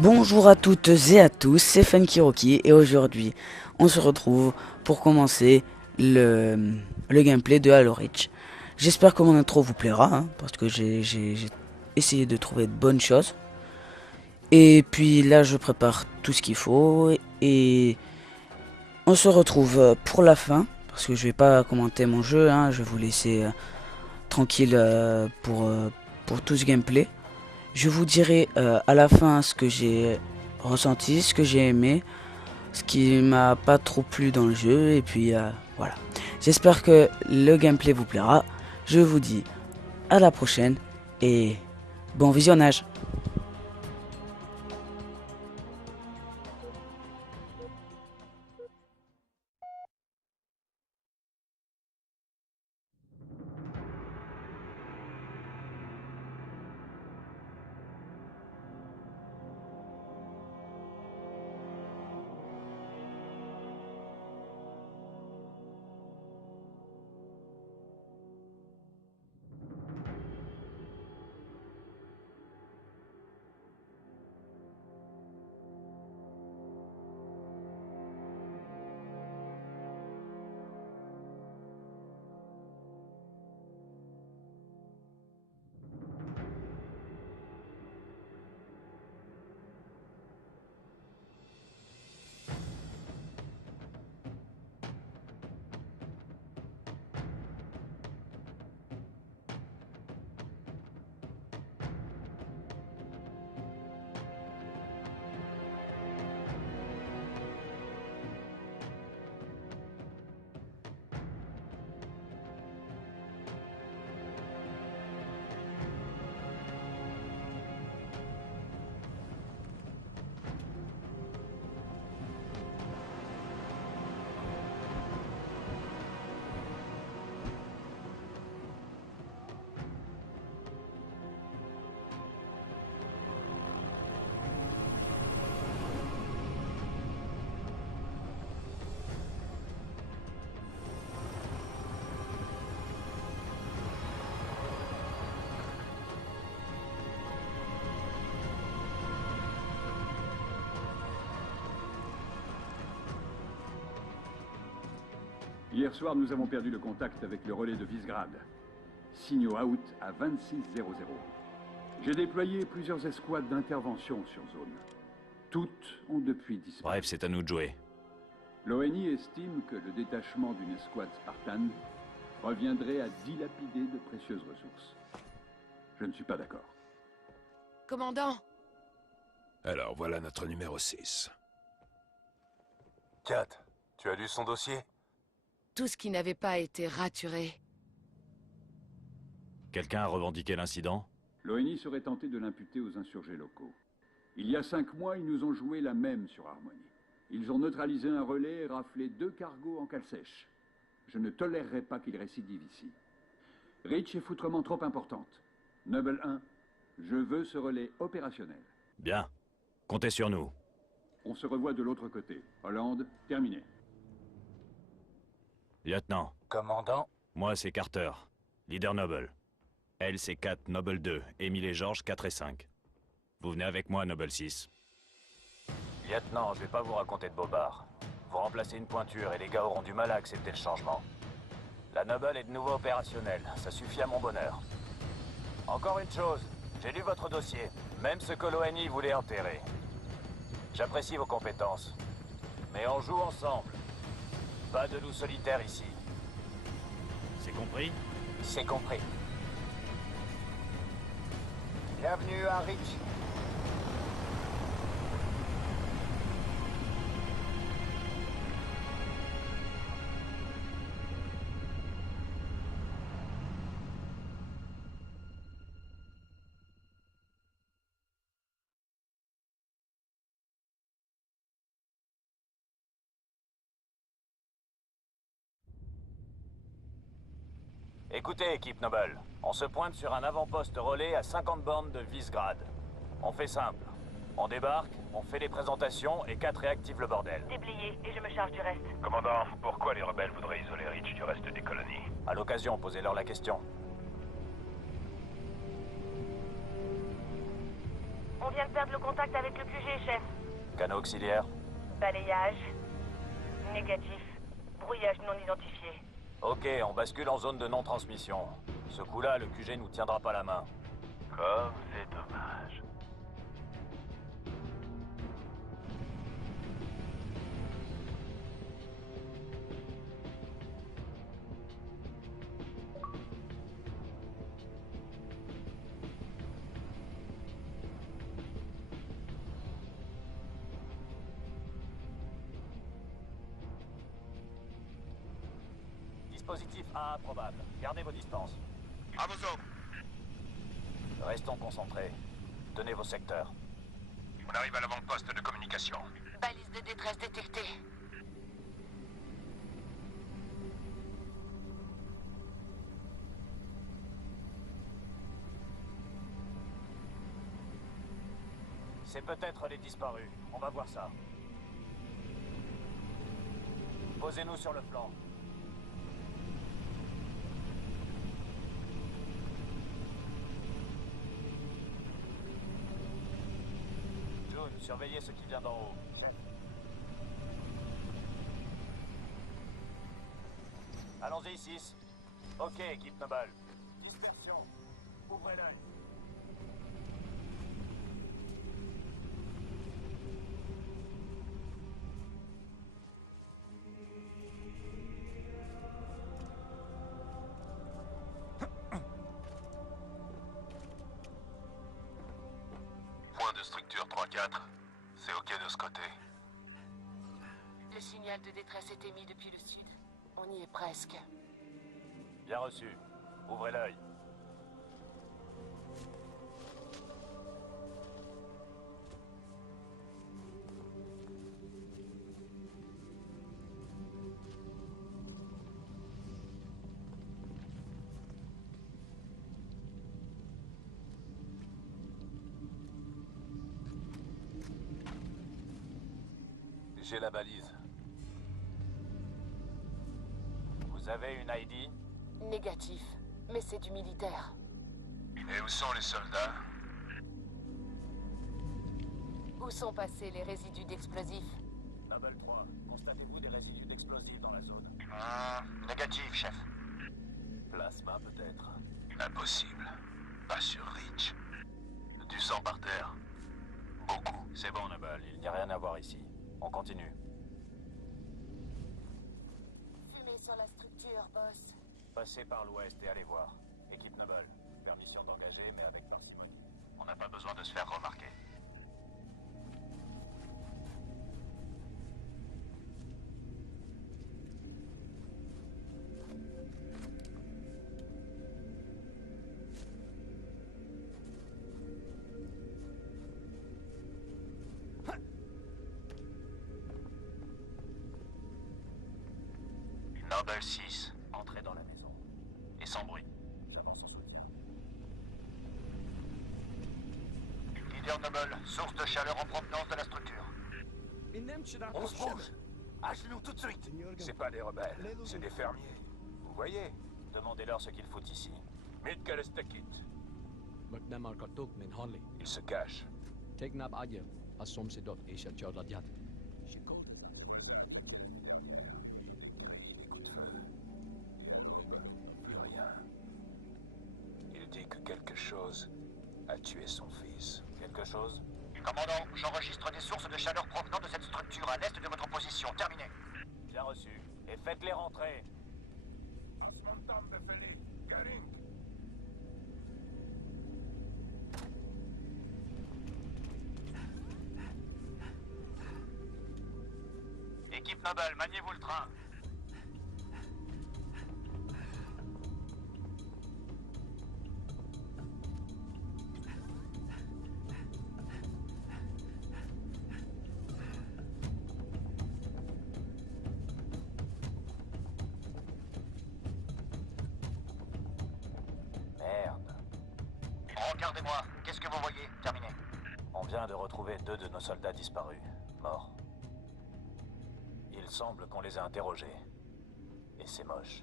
Bonjour à toutes et à tous, c'est Funky et aujourd'hui on se retrouve pour commencer le gameplay de Halo Reach. J'espère que mon intro vous plaira, hein, parce que j'ai essayé de trouver de bonnes choses. Et puis là je prépare tout ce qu'il faut et on se retrouve pour la fin, parce que je vais pas commenter mon jeu, hein, je vais vous laisser tranquille pour tout ce gameplay. Je vous dirai à la fin ce que j'ai ressenti, ce que j'ai aimé, ce qui m'a pas trop plu dans le jeu, et puis voilà. J'espère que le gameplay vous plaira. Je vous dis à la prochaine et bon visionnage. Hier soir, nous avons perdu le contact avec le relais de Visegrad. Signaux out à 2600. J'ai déployé plusieurs escouades d'intervention sur zone. Toutes ont depuis disparu. Bref, c'est à nous de jouer. L'ONI estime que le détachement d'une escouade Spartan reviendrait à dilapider de précieuses ressources. Je ne suis pas d'accord. Commandant! Alors, voilà notre numéro 6. Kat, tu as lu son dossier? Tout ce qui n'avait pas été raturé. Quelqu'un a revendiqué l'incident? L'ONI serait tenté de l'imputer aux insurgés locaux. Il y a 5 mois, ils nous ont joué la même sur Harmony. Ils ont neutralisé un relais et raflé 2 cargos en cale sèche. Je ne tolérerai pas qu'ils récidivent ici. Reach est foutrement trop importante. Noble 1, je veux ce relais opérationnel. Bien. Comptez sur nous. On se revoit de l'autre côté. Hollande, terminé. Lieutenant, Commandant? moi c'est Carter, leader Noble. Elle c'est Kat, Noble 2, Émile et Georges 4 et 5. Vous venez avec moi, Noble 6. Lieutenant, je vais pas vous raconter de bobards. Vous remplacez une pointure et les gars auront du mal à accepter le changement. La Noble est de nouveau opérationnelle, ça suffit à mon bonheur. Encore une chose, j'ai lu votre dossier, même ce que l'ONI voulait enterrer. J'apprécie vos compétences, mais on joue ensemble. Pas de loup solitaire ici. C'est compris? C'est compris. Bienvenue à Reach. Écoutez, équipe Noble, on se pointe sur un avant-poste relais à 50 bornes de Visegrad. On fait simple. On débarque, on fait les présentations et 4 réactive le bordel. Déblayé, et je me charge du reste. Commandant, pourquoi les rebelles voudraient isoler Reach du reste des colonies? À l'occasion, posez-leur la question. On vient de perdre le contact avec le QG, chef. Canaux auxiliaire. Balayage. Négatif. Brouillage non identifié. Ok, on bascule en zone de non-transmission. Ce coup-là, le QG nous tiendra pas la main. Comme c'est dommage. Dispositif A improbable. Gardez vos distances. À vos ordres. Restons concentrés. Tenez vos secteurs. On arrive à l'avant-poste de communication. Balise de détresse détectée. C'est peut-être les disparus. On va voir ça. Posez-nous sur le flanc. June, surveillez ce qui vient d'en haut. Chef. Allons-y, 6. Ok, équipe Noble. Dispersion. Ouvrez l'œil. Point de structure 3-4. C'est ok de ce côté. Le signal de détresse est émis depuis le sud. On y est presque. Bien reçu. Ouvrez l'œil. J'ai la balise. Vous avez une ID? Négatif. Mais c'est du militaire. Et où sont les soldats? Où sont passés les résidus d'explosifs? Noble 3, constatez-vous des résidus d'explosifs dans la zone? Négatif, chef. Plasma peut-être. Impossible. Pas sur Reach. Du sang par terre. Beaucoup. C'est bon, Noble, il n'y a rien à voir ici. On continue. Fumée sur la structure, boss. Passez par l'ouest et allez voir. Équipe Noble, permission d'engager, mais avec parcimonie. On n'a pas besoin de se faire remarquer. Noble 6. Entrez dans la maison. Et sans bruit. J'avance en soutien. Leader Noble, source de chaleur en provenance de la structure. On se bouge. À genoux tout de suite. C'est pas des rebelles, c'est des fermiers. Vous voyez? Demandez-leur ce qu'ils foutent ici. Mitkalestakit. Ils se cachent. Il écoute feu. Plus rien. Il dit que quelque chose a tué son fils. Quelque chose? Commandant, j'enregistre des sources de chaleur provenant de cette structure à l'est de votre position. Terminé. Bien reçu. Et faites-les rentrer. Équipe Noble, maniez-vous le train. Merde. Regardez-moi. Qu'est-ce que vous voyez? Terminé. On vient de retrouver 2 de nos soldats disparus. Morts. Il semble qu'on les a interrogés. Et c'est moche.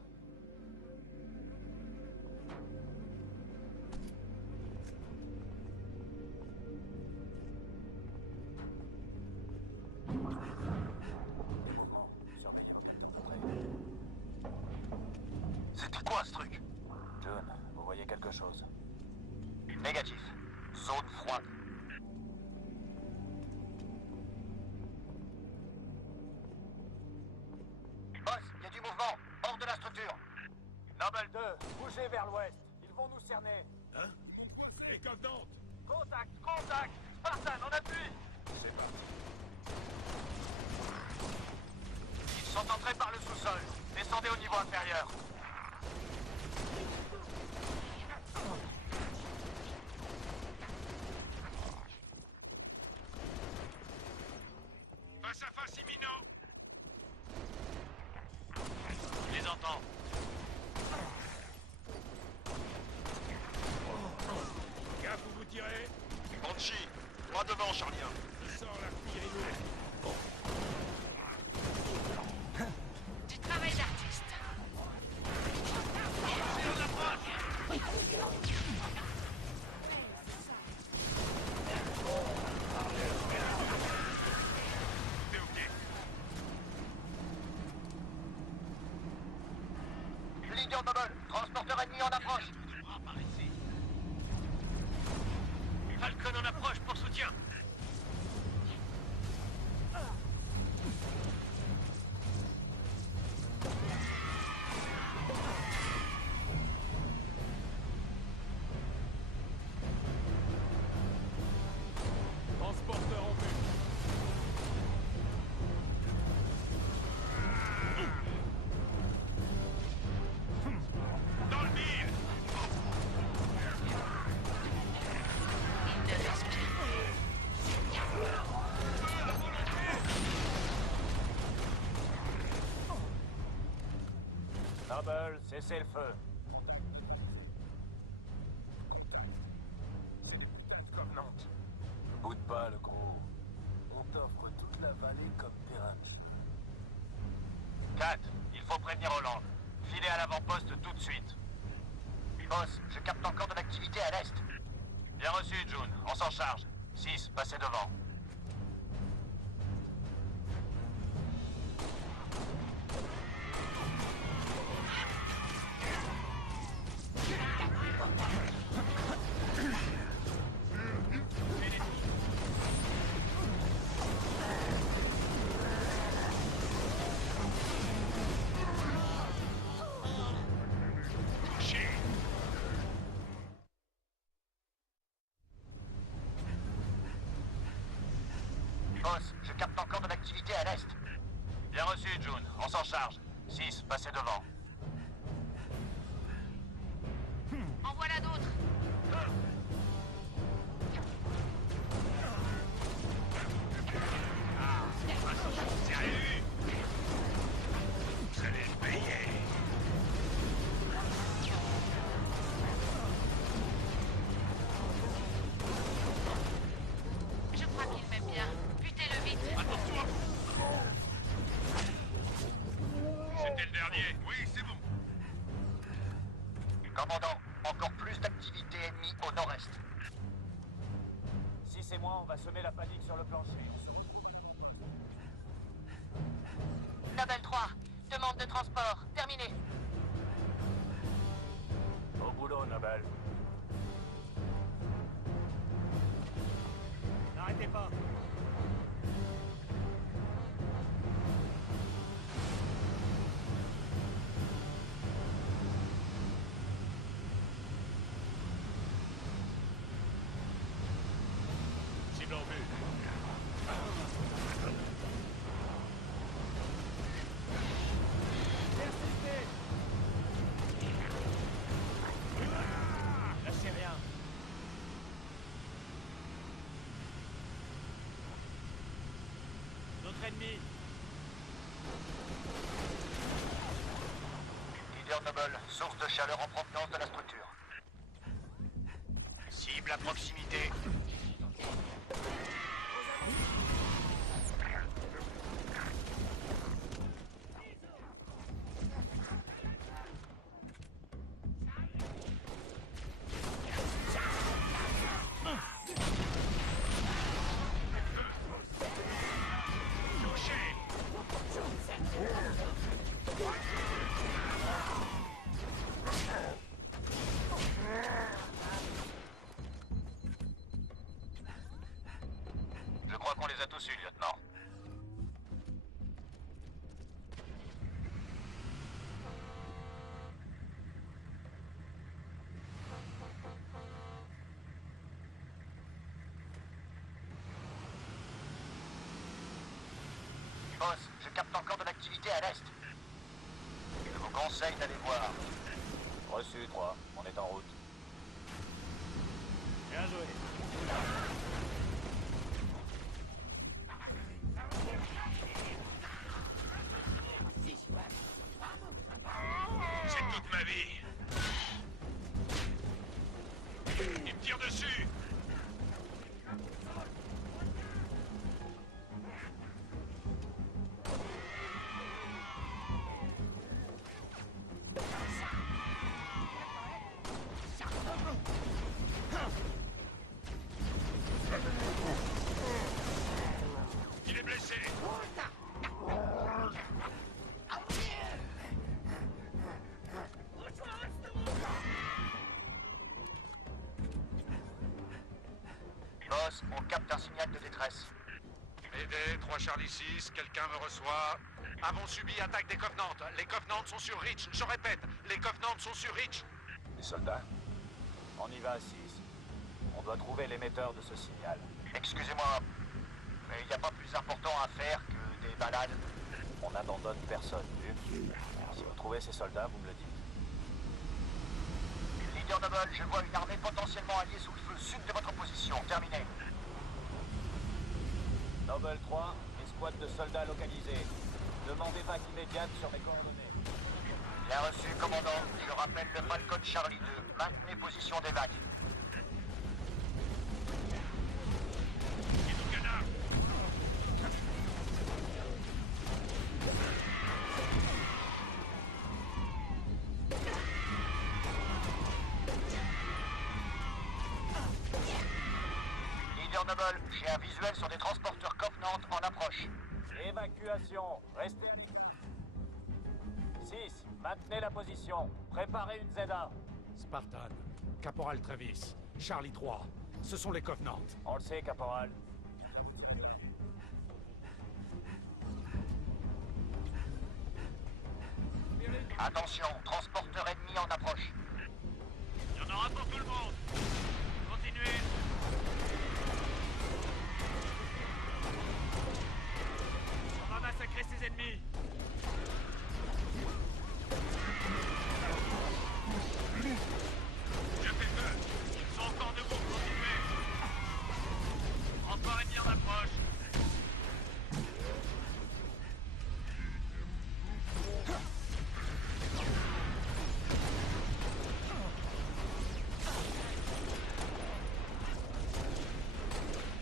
C'était quoi ce truc? June, vous voyez quelque chose? Négatif. Zone froide. Boss, il y a du mouvement. Hors de la structure. Noble 2, bougez vers l'ouest. Ils vont nous cerner. Hein? Les covenantes! Contact, contact! Spartan, on appuie! C'est parti. Ils sont entrés par le sous-sol. Descendez au niveau inférieur. Face à face imminent! Je les entends. Gaffe où vous tirez! Banshee, droit devant, Charlien. Sors l'artillerie lourde. Du travail d'artiste. C'est ok. Leader Noble, transporteur ennemi en approche. Falcon en approche pour soutien. Transporteur en vue. Dans le mille! Il ne respire Noble, cessez le feu. Covenant. Boude pas, le gros. On t'offre toute la vallée comme terrain de jeu. 4, il faut prévenir Hollande. Filez à l'avant-poste tout de suite. Boss, je capte encore de l'activité à l'est. Bien reçu, June. On s'en charge. 6, passez devant. Boss, je capte encore de l'activité à l'est. Bien reçu, June. On s'en charge. 6, passez devant. En voilà d'autres. Salut! Vous allez le payer! Je crois qu'il m'aime bien. Butez-le vite. Attention! C'était le dernier. Oui, c'est bon. Commandant, encore plus d'activité ennemie au nord-est. 6 et moi, on va semer la panique sur le plancher. Noble 3. Demande de transport. Terminé. Au boulot, Noble. N'arrêtez pas. Cible en vue. Lâchez rien. Notre ennemi. Leader Noble, source de chaleur en provenance de la structure. Cible à proximité. Boss, je capte encore de l'activité à l'est. Je vous conseille d'aller voir. Reçu, 3. On est en route. Bien joué. C'est toute ma vie. Il me tire dessus. Il est blessé. Boss, on capte un signal de détresse. Mayday, 3 Charlie 6, quelqu'un me reçoit. Avons subi attaque des Covenants. Les Covenants sont sur Reach. Je répète, les Covenants sont sur Reach. Les soldats? On y va, 6. On doit trouver l'émetteur de ce signal. Excusez-moi, mais il n'y a pas plus important à faire que des balades. On n'abandonne personne, vu? Si vous trouvez ces soldats, vous me le dites. Leader Noble, je vois une armée potentiellement alliée sous le feu sud de votre position. Terminé. Noble 3, escouade de soldats localisés. Demande évac immédiate sur mes coordonnées. Bien reçu, commandant. Je rappelle le Falcon Charlie 2. Maintenez position d'évac. Et nos canards. Leader Noble, j'ai un visuel sur des transporteurs Covenant en approche. Évacuation. Restez à 6. Maintenez la position. Préparez une ZA. Spartan, Caporal Travis, Charlie 3. Ce sont les Covenants. On le sait, caporal. Attention, transporteur ennemi en approche. Il y en aura pour tout le monde. Continuez. On va massacrer ses ennemis. Je fais feu. Ils sont encore debout. Continuez. Encore ennemi en approche.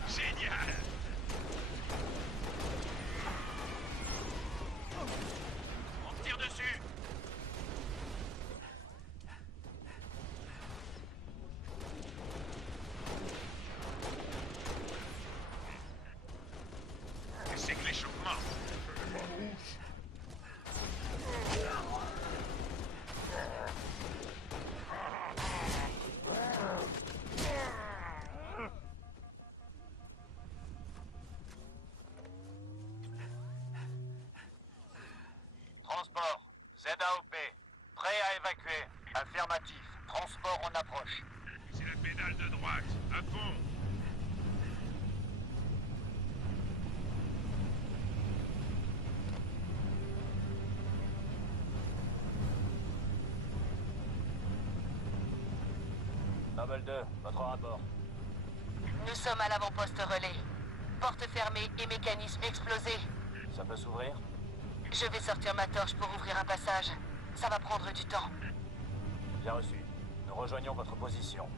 Génial. On me tire dessus. C'est que l'échauffement. Transport. ZAOP. Prêt à évacuer. Affirmatif. Transport en approche. C'est la pédale de droite. À fond. Noble 2, votre rapport. Nous sommes à l'avant-poste relais. Porte fermée et mécanisme explosé. Ça peut s'ouvrir? Je vais sortir ma torche pour ouvrir un passage. Ça va prendre du temps. Bien reçu. Nous rejoignons votre position.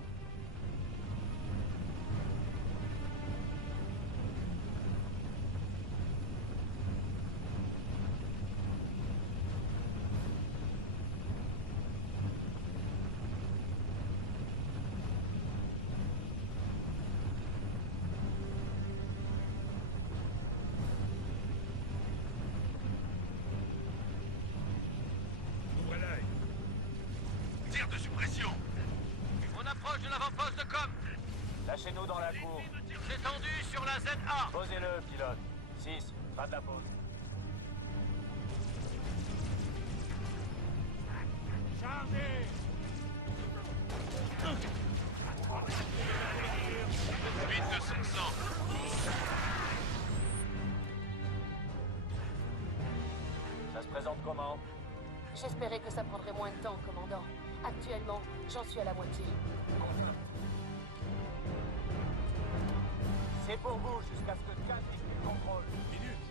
Ouvrez l'œil. Tir de suppression. On approche de l'avant-poste de com. Lâchez-nous dans la cour. C'est tendu sur la ZA. Posez-le, pilote. 6, fin de la pause. Chargez. Vite de son sang. présente comment? J'espérais que ça prendrait moins de temps, commandant. Actuellement, j'en suis à la moitié. Enfin. C'est pour vous jusqu'à ce que Kat ait pris le contrôle. Minute.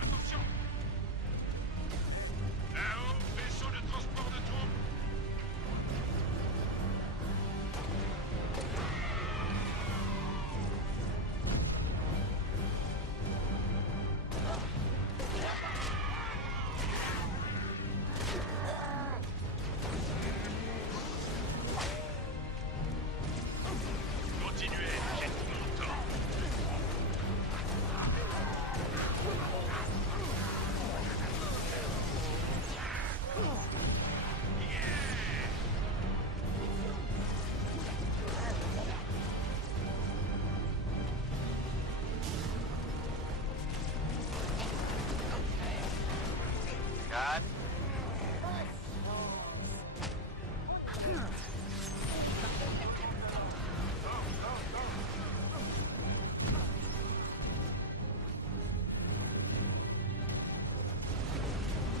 Attention. Là-haut, vaisseau de transport de troupes. Continuez, j'ai tout mon temps. Kat,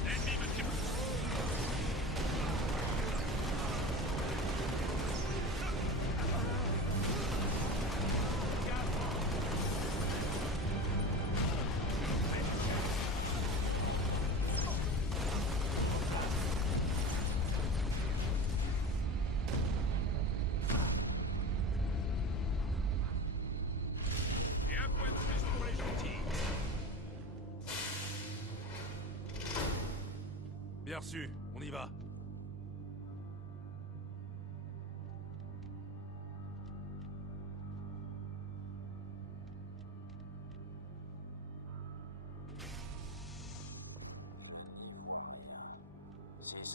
L'ennemi me tire. Et un point de plus pour les gentils. Bien reçu, on y va.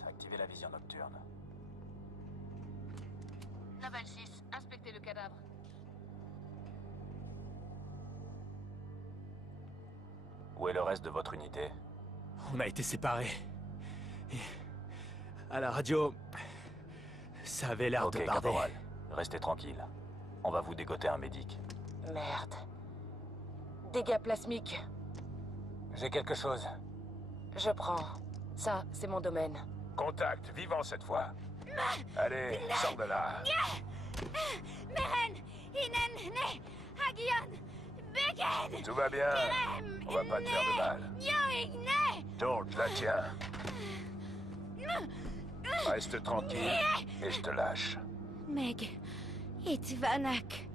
Activez la vision nocturne. Naval 6, inspectez le cadavre. Où est le reste de votre unité? On a été séparés. Et à la radio, ça avait l'air Ok, de barder. caporal. Restez tranquille. On va vous dégoter un médic. Merde. Dégâts plasmiques. J'ai quelque chose. Je prends. Ça, c'est mon domaine. Contact, vivant cette fois. Allez, sors de là. Tout va bien. On va pas te faire de mal. George, la tiens. Reste tranquille et je te lâche. Meg, Itvanak.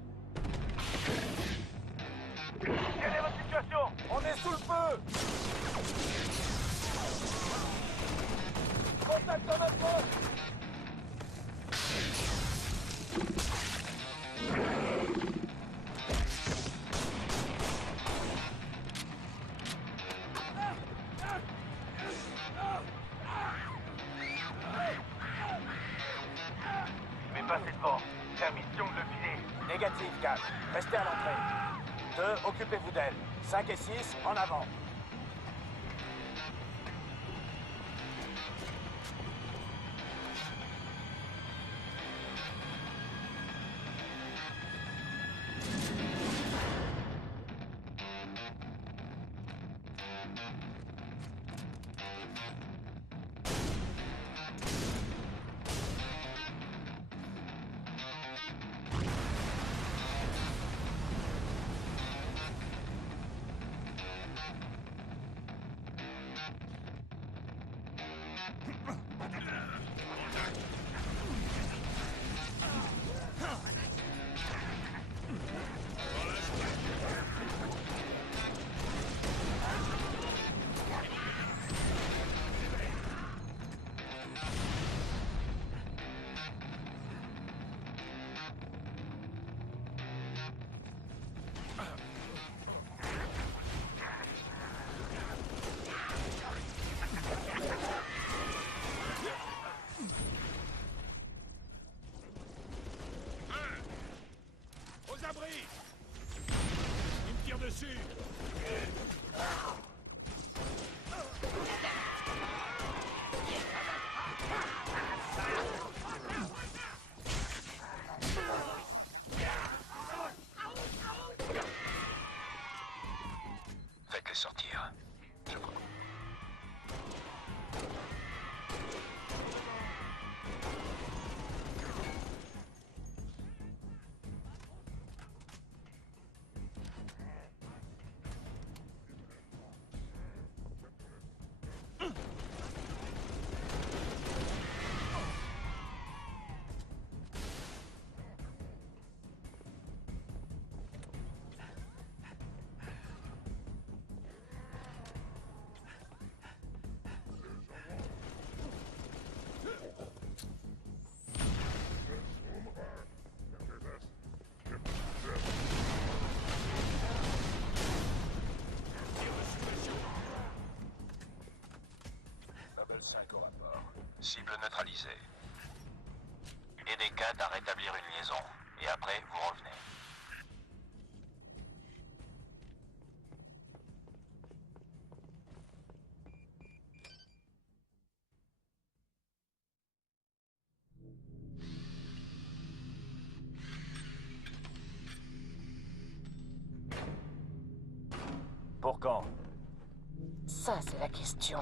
quelle est votre situation? On est sous le feu! Contact en approche! Mais passez devant. Permission de le filer. Négatif, 4. Restez à l'entrée. 2, occupez-vous d'elle. 5 et 6, en avant. Cible neutralisée. Aidez Kat à rétablir une liaison. Et après, vous revenez. Pour quand? Ça, c'est la question.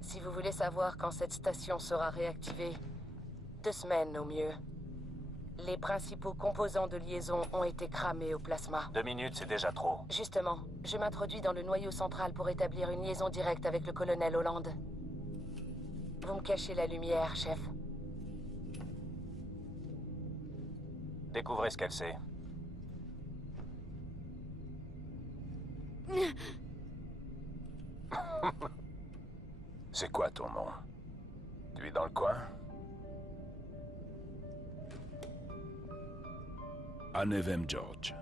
Si vous voulez savoir quand cette station sera réactivée, 2 semaines au mieux. Les principaux composants de liaison ont été cramés au plasma. 2 minutes, c'est déjà trop. Justement, je m'introduis dans le noyau central pour établir une liaison directe avec le colonel Holland. Vous me cachez la lumière, chef. Découvrez ce qu'elle sait. C'est quoi ton nom? Tu es dans le coin? Anevem George.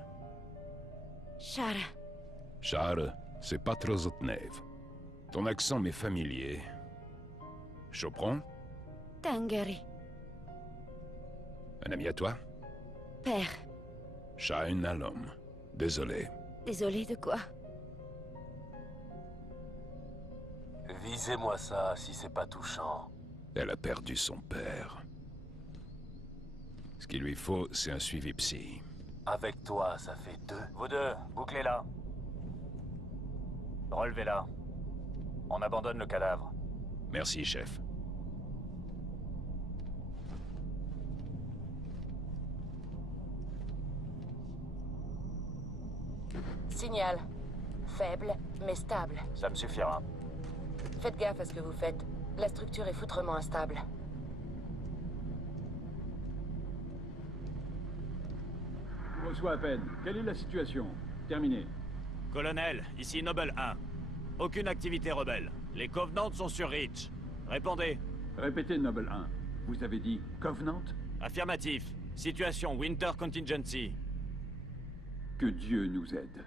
Shara. Shara, c'est pas Trozotnev. Ton accent m'est familier. Chopron? Tangeri. Un ami à toi? Père. Shahin Alom. Désolé. Désolé de quoi? Visez-moi ça, si c'est pas touchant. Elle a perdu son père. Ce qu'il lui faut, c'est un suivi psy. Avec toi, ça fait 2. Vous deux, bouclez-la. Relevez-la. On abandonne le cadavre. Merci, chef. Signal. Faible, mais stable. Ça me suffira. Faites gaffe à ce que vous faites. La structure est foutrement instable. Je reçois à peine. Quelle est la situation? Terminé. Colonel, ici Noble 1. Aucune activité rebelle. Les Covenants sont sur Reach. Répondez. Répétez, Noble 1. Vous avez dit Covenant? Affirmatif. Situation Winter Contingency. Que Dieu nous aide.